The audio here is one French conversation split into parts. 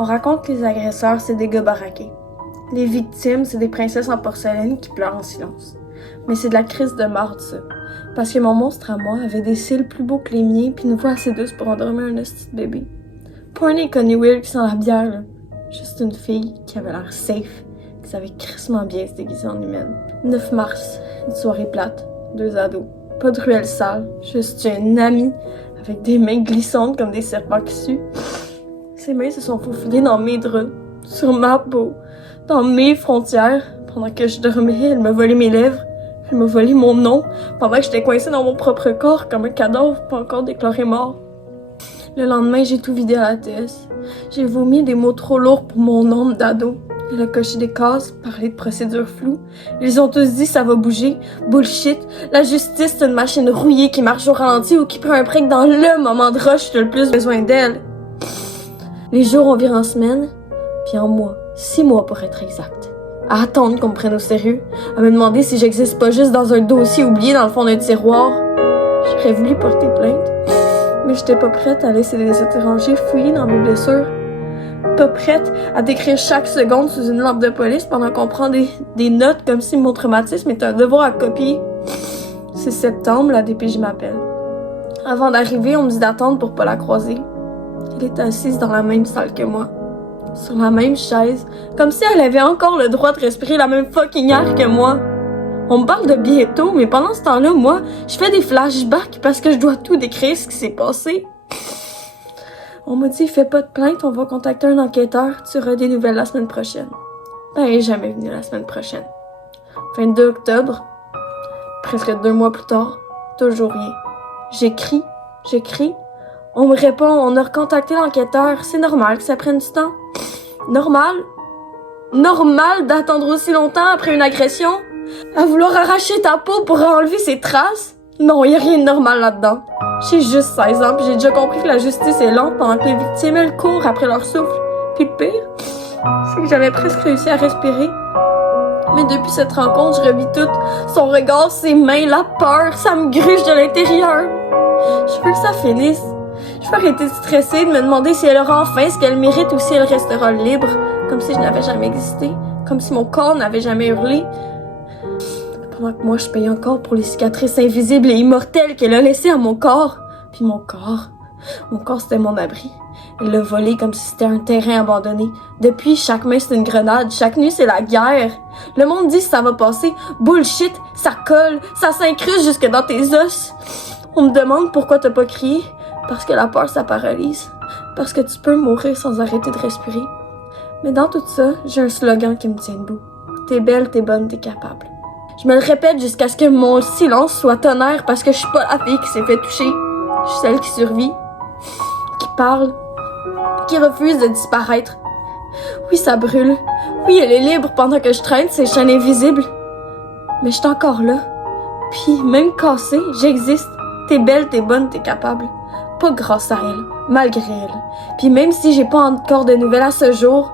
On raconte que les agresseurs, c'est des gars baraqués. Les victimes, c'est des princesses en porcelaine qui pleurent en silence. Mais c'est de la crise de marde, ça. Parce que mon monstre à moi avait des cils plus beaux que les miens pis une voix assez douce pour endormir un hostie de bébé. Pas un Connie Will qui sent la bière, là. Juste une fille qui avait l'air safe, qui savait crissement bien se déguiser en humaine. 9 mars, une soirée plate, 2 ados. Pas de ruelle sale, juste une amie avec des mains glissantes comme des serpents qui suent. Ses mains se sont faufilées dans mes draps, sur ma peau, dans mes frontières. Pendant que je dormais, elle m'a volé mes lèvres. Elle m'a volé mon nom, pendant que j'étais coincée dans mon propre corps comme un cadavre pas encore déclaré mort. Le lendemain, j'ai tout vidé à la TS. J'ai vomi des mots trop lourds pour mon nombre d'ado. Elle a coché des cases, parlé de procédures floues. Ils ont tous dit ça va bouger. Bullshit. La justice, c'est une machine rouillée qui marche au ralenti ou qui prend un break dans le moment de rush où t'as le plus besoin d'elle. Les jours ont viré en semaines, puis en mois. 6 mois pour être exact. À attendre qu'on me prenne au sérieux. À me demander si j'existe pas juste dans un dossier oublié dans le fond d'un tiroir. J'aurais voulu porter plainte, mais j'étais pas prête à laisser des étrangers fouiller dans mes blessures. Pas prête à décrire chaque seconde sous une lampe de police pendant qu'on prend des notes comme si mon traumatisme était un devoir à copier. C'est septembre, la DPJ m'appelle. Avant d'arriver, on me dit d'attendre pour pas la croiser. Elle est assise dans la même salle que moi. Sur la même chaise, comme si elle avait encore le droit de respirer la même fucking air que moi. On me parle de bientôt, mais pendant ce temps-là, moi, je fais des flashbacks parce que je dois tout décrire ce qui s'est passé. On m'a dit, fais pas de plainte, on va contacter un enquêteur, tu auras des nouvelles la semaine prochaine. Ben, elle est jamais venue la semaine prochaine. 22 octobre, presque 2 mois plus tard, toujours rien. J'écris. On me répond, on a recontacté l'enquêteur, c'est normal que ça prenne du temps. Normal d'attendre aussi longtemps après une agression? À vouloir arracher ta peau pour enlever ses traces? Non, y a rien de normal là-dedans. J'ai juste 16 ans, puis j'ai déjà compris que la justice est lente pendant que les victimes, elles courent après leur souffle. Puis le pire, c'est que j'avais presque réussi à respirer. Mais depuis cette rencontre, je revis tout. Son regard, ses mains, la peur, ça me gruge de l'intérieur. Je veux que ça finisse. Je veux arrêter de stresser, de me demander si elle aura enfin ce qu'elle mérite ou si elle restera libre, comme si je n'avais jamais existé, comme si mon corps n'avait jamais hurlé. Pendant que moi, je paye encore pour les cicatrices invisibles et immortelles qu'elle a laissées à mon corps. Puis mon corps, c'était mon abri. Elle l'a volé comme si c'était un terrain abandonné. Depuis, chaque main, c'est une grenade. Chaque nuit, c'est la guerre. Le monde dit que ça va passer. Bullshit, ça colle, ça s'incruste jusque dans tes os. On me demande pourquoi t'as pas crié. Parce que la peur, ça paralyse. Parce que tu peux mourir sans arrêter de respirer. Mais dans tout ça, j'ai un slogan qui me tient debout. T'es belle, t'es bonne, t'es capable. Je me le répète jusqu'à ce que mon silence soit tonnerre parce que je suis pas la fille qui s'est fait toucher. Je suis celle qui survit, qui parle, qui refuse de disparaître. Oui, ça brûle. Oui, elle est libre pendant que je traîne ces chaînes invisibles. Mais je suis encore là. Puis, même cassée, j'existe. T'es belle, t'es bonne, t'es capable. Pas grâce à elle, malgré elle. Puis même si j'ai pas encore de nouvelles à ce jour,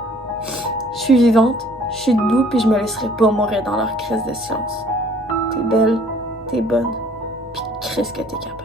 je suis vivante, je suis debout, puis je me laisserai pas mourir dans leur crise de silence. T'es belle, t'es bonne, puis Christ que t'es capable.